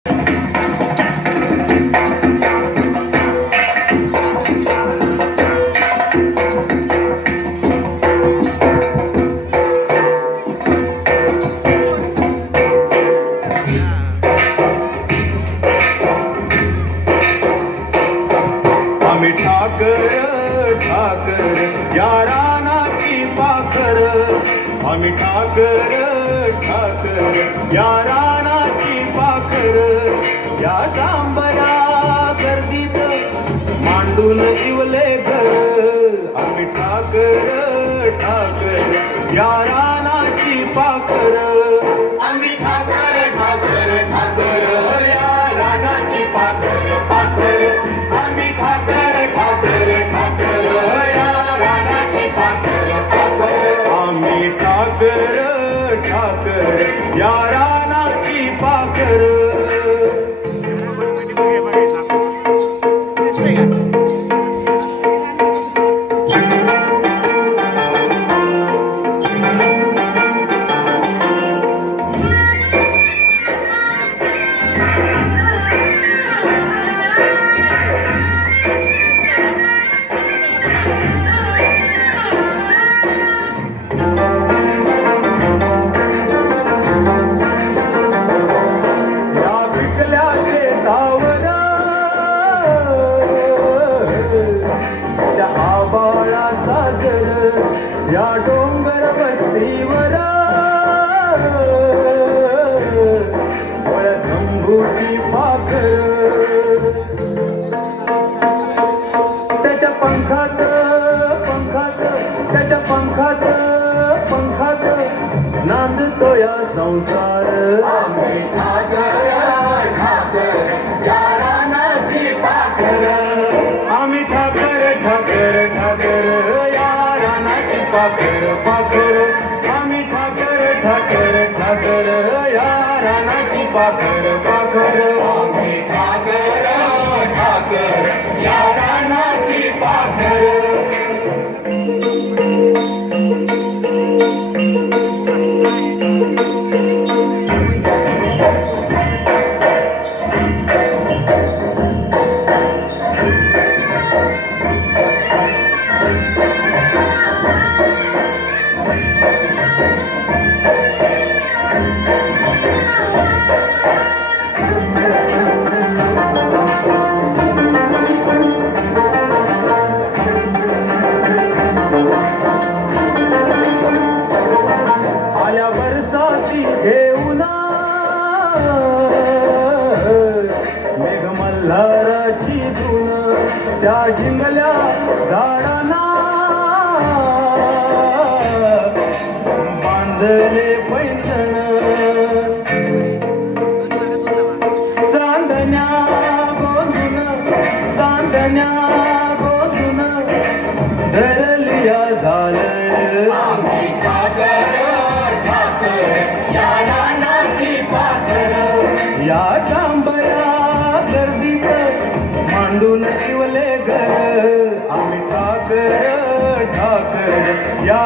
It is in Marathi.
आम्ही ठाकर ठाकर या रानाची पाखर, आम्ही ठाकर ठाकर या रानाची पाखर, या जांभया गर्दीत मांडून शिवले घर. आम्ही ठाकर ठाकर या रानाची पाखर, आम्ही ठाकर ठाकर ठाकर या रानाची पाखर पाखर. आम्ही ठाकर ठाकर ठाकर या रानाची पाखर पाखर. आम्ही ठाकर ठाकर या रानाची पाखर. या डोंगर बस्तीवर शंभूची पाखर, त्याच्या पंखात पंखात त्याच्या पंखात पंखात नांदतो या संसार. आम्ही ठाकर ठाकर या रानाची पाखर. आम्ही ठाकर ठाकर ठाकर या रानाची पाखर पाखर. आम्ही ठाकर ठाकर ठाकर या रानाची पाखर पाखर. आम्ही ठाकर ठाकर या रानाची पाखर. आल्या बरसाती घेऊन मेघमल्हाराची धून, त्या जिंगल्या झाडांना बांधले पैंजण. चांदण्या गोंधून चांदण्या गोंधून धरलिया झालं. आम्ही ठाकर ठाकर या रानाची पाखर. या जांभया गर्दीत मांडून शिवले घर. आम्ही ठाकर ठाकर या